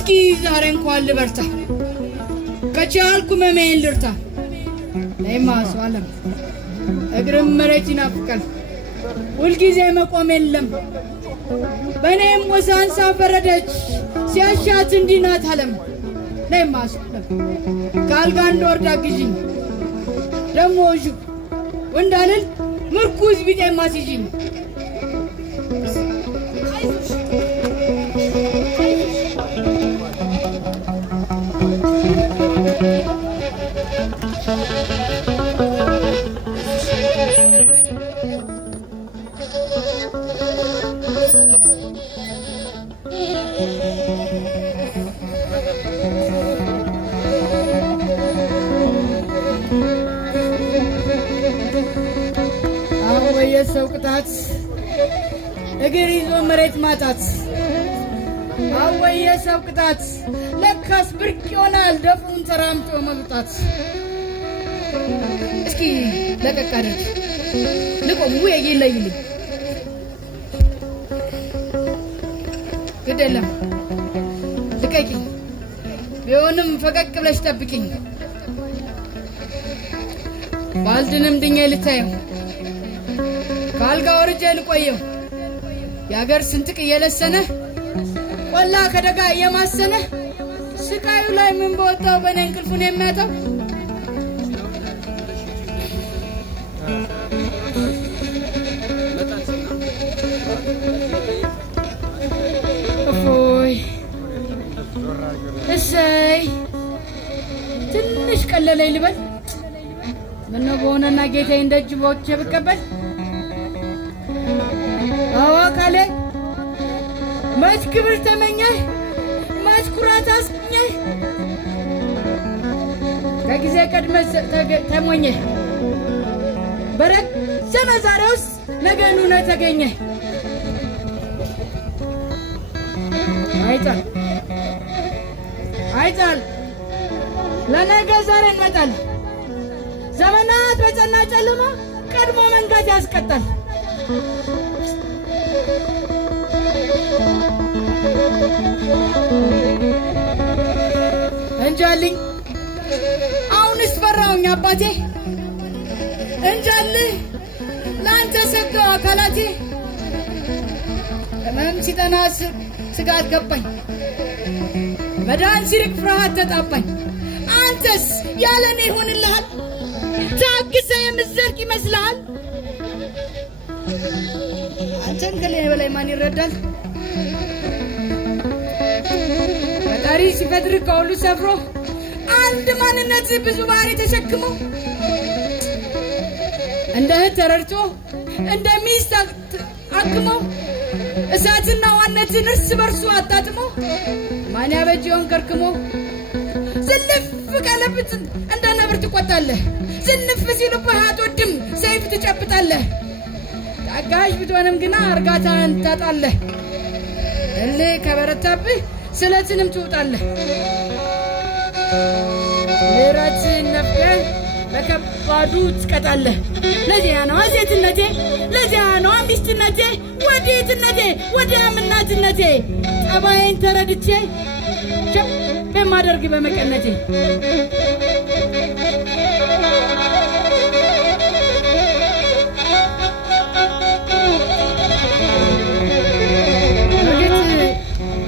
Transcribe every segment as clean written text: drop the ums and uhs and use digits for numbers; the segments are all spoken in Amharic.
እስኪ ዛሬ እንኳን ልበርታ ከቻልኩ መሜን ልርታ ለማስ ዓለም እግርም መሬት ይናፍቃል ሁልጊዜ መቆም የለም በኔም ወሳንሳ ፈረደች ሲያሻት እንዲናት ዓለም ለማስ ዓለም ካልጋ እንደወርዳ ግዢኝ ደሞ እጁ ወንዳልል ምርኩዝ ቢጤማ ሲጂኝ የሰው ቅጣት እግር ይዞ መሬት ማጣት አወይ የሰው ቅጣት ለካስ ብርቅ ይሆናል ደፉን ተራምጦ መውጣት እስኪ ለቀቅ አድርግ ልቆም ወይ ይለይልኝ ግደለም ልቀቂ ቢሆንም ፈቀቅ ብለሽ ጠብቂኝ ባልድንም ድኜ ልታየው ካልጋ ወርጄ ልቆየው ያገር ስንጥቅ እየለሰነ ቆላ ከደጋ እየማሰነ ስቃዩ ላይ ምን በወጣው በኔ እንቅልፉን የሚያጣው እፎይ እሰይ ትንሽ ቀለለኝ ልበል ምነው በሆነና ጌታዬ እንደጅ ቦቼ ብቀበል አዋካለ መች ክብር ተመኘህ መች ኩራት አስገኘህ ከጊዜ ቀድመህ ተሞኘህ በረዘመ ዛሬ ውስጥ ነገ ኑነህ ተገኘህ አይጣል ለነገ ዛሬ እንመጣል ዘመናት በጸና ጨለማ ቀድሞ መንጋት ያስቀጣል እንጃልኝ አሁንስ ፈራሁኝ አባቴ እንጃልህ ላንተ ሰጋው አካላቴ ህመም ሲጠና ስጋት ገባኝ መዳን ሲርቅ ፍርሃት ተጣባኝ አንተስ ያለኔ ይሆንልሃል ታግሰ የምትዘልቅ ይመስልሃል አንተን ከኔ በላይ ማን ይረዳል ፈጣሪ ሲፈጥር ከሁሉ ሰፍሮ አንድ ማንነት ብዙ ባህሪ ተሸክሞ እንደ እህት ተረድቶ እንደ ሚስት አክሞ እሳትና ዋነትን እርስ በርሱ አጣጥሞ ማን ያበጀውን ከርክሞ ዝልፍ ቀለብት እንደ ነብር ትቆጣለህ ዝንፍ ሲልብህ አትወድም ሰይፍ ትጨብጣለህ ታጋሽ ብትሆንም ግና እርጋታን ታጣለህ እልህ ከበረታብህ ስለትንም ትውጣለህ ምሕረትን ነፍገህ በከባዱ ትቀጣለህ ለዚያ ነው ሴትነቴ ለዚያ ነው ሚስትነቴ ወዴትነቴ ወዲያም እናትነቴ ጠባዬን ተረድቼ የማደርግ በመቀነቴ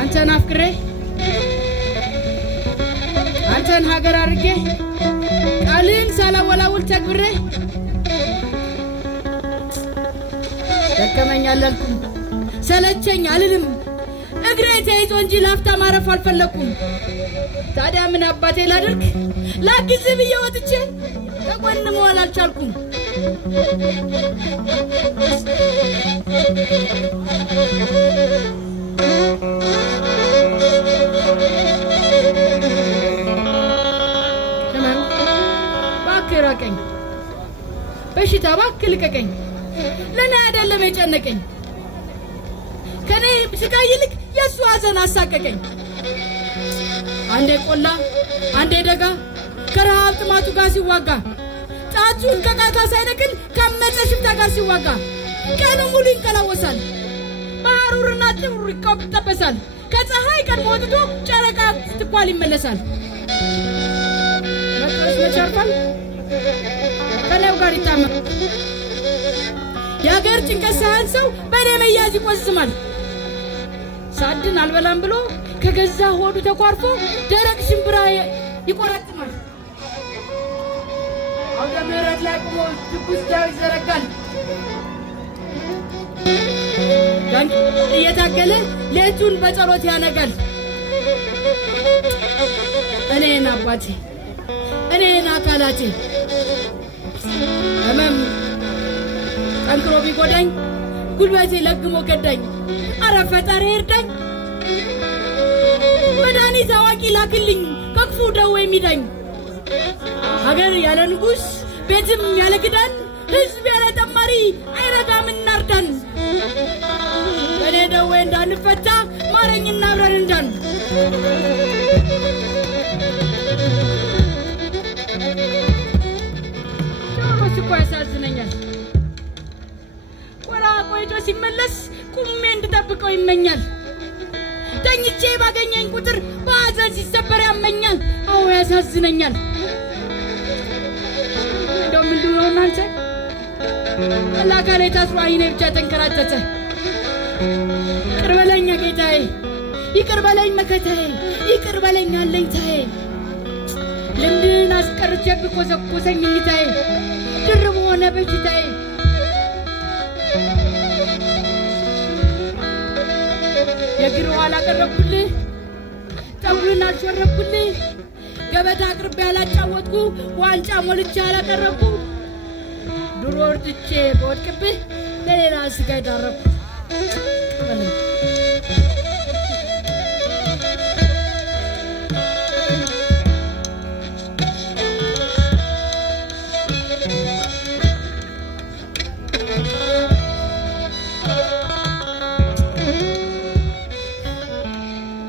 አንተን አፍቅሬ አንተን ሀገር አድርጌ ቃልን ሳላወላውል ተግብሬ ደከመኝ አላልኩም ሰለቸኝ አልልም እግሬ ተይዞ እንጂ ላፍታ ማረፍ አልፈለኩም ታዲያ ምን አባቴ ላድርግ ላግዝ ብዬ ወጥቼ ተቆን መዋል አልቻልኩም ከማን ባክራቀኝ በሽታ ባክ ልቀቀኝ ለኔ አይደለም የጨነቀኝ ከኔ ስቃይ ይልቅ የሱ ሐዘን አሳቀቀኝ አንዴ ቆላ አንዴ ደጋ ከረሃብ ጥማቱ ጋር ሲዋጋ ጣቱን ከቃታ ሳይነቅል ከመፀ ሽፍታ ጋር ሲዋጋ ቀኑ ሙሉ ይንቀላወሳል በሐሩርና ጥሩ ይቆጠበሳል ከፀሐይ ቀድሞ ወጥቶ ጨረቃ ስትኳል ይመለሳል። መጥረስ መቻርፋል ከላዩ ጋር ይታመር። የሀገር ጭንቀት ሳያንሰው በእኔ መያዝ ይቆዝማል። ሳድን አልበላም ብሎ ከገዛ ሆዱ ተኳርፎ ደረቅ ሽምብራ ይቆረጥማል። አውደ ምሕረት ላይ ቆሞ ትኩስ ዳዊት ይዘረጋል። እየታገለ ሌቱን በጸሎት ያነጋል። እኔን አባቴ እኔን አካላቴ ህመም ጠንክሮ ቢጎዳኝ ጉልበቴ ለግሞ ገዳኝ። አረ ፈጣሪ እርዳኝ፣ መድኃኒት አዋቂ ላክልኝ ከክፉ ደዌ የሚዳኝ። ሀገር ያለ ንጉሥ ቤትም ያለ ክዳን ሕዝብ ያለ ጠማሪ አይረዳም እናርዳን። በእኔ ደዌ እንዳንፈታ ማረኝና አብረን እንዳን። ጆሮች እኮ ያሳዝነኛል። ቆራ ቆይቶ ሲመለስ ቁሜ እንድጠብቀው ይመኛል። ተኝቼ ባገኘኝ ቁጥር በሐዘን ሲሰበር ያመኛል። አዎ ያሳዝነኛል። እንደው ምንድን ነው እናንተ አላካሌ ታስሮ አይኔ ብቻ ተንከራተተ። ይቅር በለኝ ጌታዬ፣ ይቅር በለኝ መከታዬ፣ ይቅር በለኝ አለኝታዬ። ልምድን አስቀርቼ ብኮሰኮሰኝ እኝታዬ ድርብ ሆነ በሽታዬ። የግር ኋላ ቀረብኩልህ ጠጉርን አልሾረብኩልህ። ገበታ አቅርቤ ያላጫወትኩ ዋንጫ ሞልቼ ያላቀረብኩ ድሮ ወርድቼ በወድቅብህ ለሌላ ስጋ ይዳረኩ።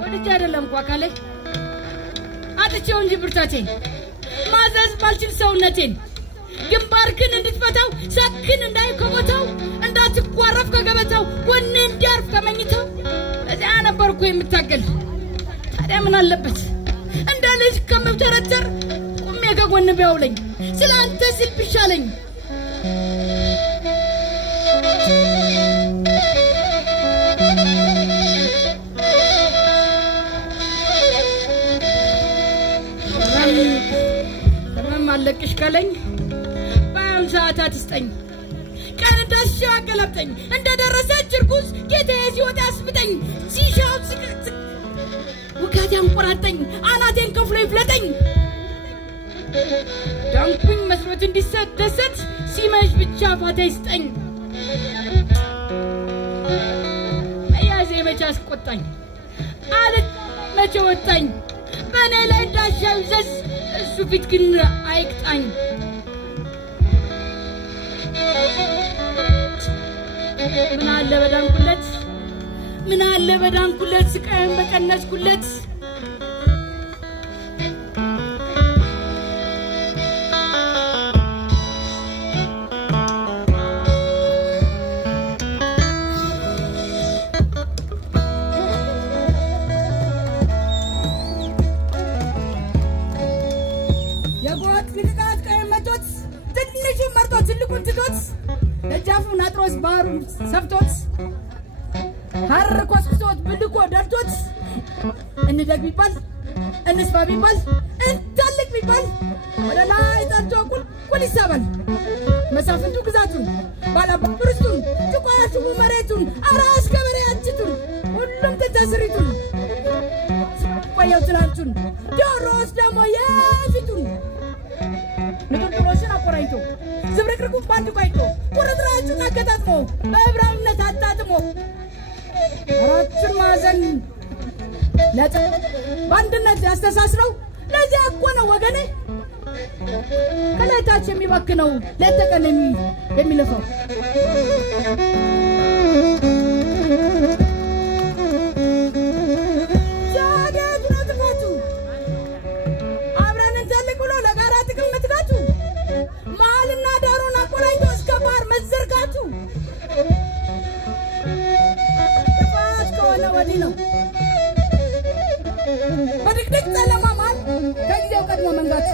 ወድጄ አይደለም እኮ አካሌ አጥቼው እንጂ ብርታቴን ማዘዝ ባልችል ሰውነቴን ግንባርክን እንድትፈታው ሰክን እንዳይ ከቦታው እንዳትጓረፍ ከገበታው ወኔ እንዲያርፍ ከመኝታው እዚያ ነበርኩ የምታገል። ታዲያ ምን አለበት እንደ ልጅ ከምብተረተር ቁሜ ከጎን ቢያውለኝ ስለ አንተ ስል ብሻለኝ። ህመም አለቅሽ ከለኝ በአሁን ሰዓታት ይስጠኝ። ቀን እንዳሻው አገላብጠኝ እንደደረሰች እርጉዝ ጌታዬ ሲወጣ ያስብጠኝ። ሲሻው ውጋት ያንቆራጠኝ አናቴን ከፍሎ ይፍለጠኝ። ዳንኩኝ መስሎት እንዲሰደሰት ሲመሽ ብቻ ፋታ ይስጠኝ። መያዜ መቼ አስቆጣኝ አለት መቼ ወጣኝ። በእኔ ላይ እንዳሻው ይዘዝ እሱ ፊት ግን አይቅጣኝ። ምን አለ በዳንኩለት ምን አለ በዳንኩለት ስቃይን በቀነስኩለት። የጎጥ ንቅቃት ቀይን መቶት ትንሹን መርጦ ትልቁን ትቶት ደጃፉን አጥሮስ ባህሩን ሰፍቶት ሐር ኮስክሶት ብልኮ ደርቶት እንደግ ቢባል እንስፋ ቢባል እንታልቅ ቢባል ወደ ላይ ጠርቶ ቁልቁል ይሳባል። መሳፍንቱ ግዛቱን ባላባት ርስቱን ጭቋሹ መሬቱን አራስ ገበሬ አንጭቱን ሁሉም ተተስሪቱን ቆየው ትናንቱን ጆሮስ ደግሞ የፊቱን ንጥልጥሎችን አቆራኝቶ ዝብርቅርቁን ባንድ ቋይቶ ቁርጥራጩን አገጣጥሞ በዕብራዊነት አጣጥሞ አራቱን ማዕዘን በአንድነት ያስተሳስረው። ለዚያ እኮ ነው ወገኔ ከላይ ታች የሚባክነው ሌት ተቀን የሚለፋው። ጃገት ነው ጥፋቱ አብረን እንዘልቅ ብሎ ለጋራ ጥቅም መትጋቱ መሀልና ዳሩን አቆራኝቶ እስከ ባህር መዘርጋቱ ጥፋት ከሆነ ወዲህ ነው በድቅድቅ ጨለማ መሃል ከጊዜው ቀድሞ መንጋት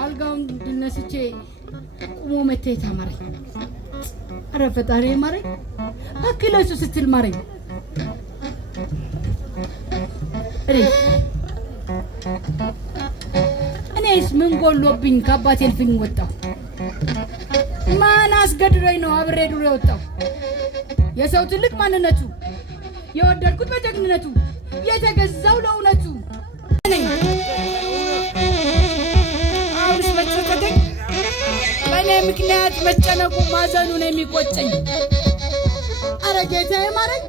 አልጋውን ድነስቼ ቁሞ መታየት አማረኝ። ኧረ ፈጣሪ ማረኝ፣ አክለሱ ስትል ማረኝ። እኔስ ምን ጎሎብኝ ከአባቴ እልፍኝ ወጣሁ? ማን አስገድዶኝ ነው አብሬ ዱር የወጣሁ? የሰው ትልቅ ማንነቱ የወደድኩት በጀግንነቱ የተገዛው ለእውነቱ አሁንስ መጨቀጨኝ በእኔ ምክንያት መጨነቁ ማዘኑ ነው የሚቆጨኝ። ኧረ ጌታዬ ማረኝ።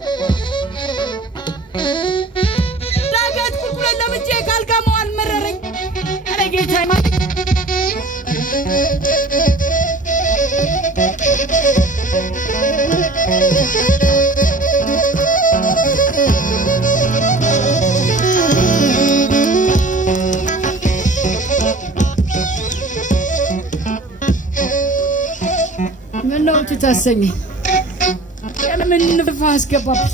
ዳገት ቁልቁለት ለምጄ ካልጋ መዋል መረረኝ። ኧረ ጌታዬ ማረኝ። ምነው ትታሰኝ? የምን ንፋስ ገባብሽ?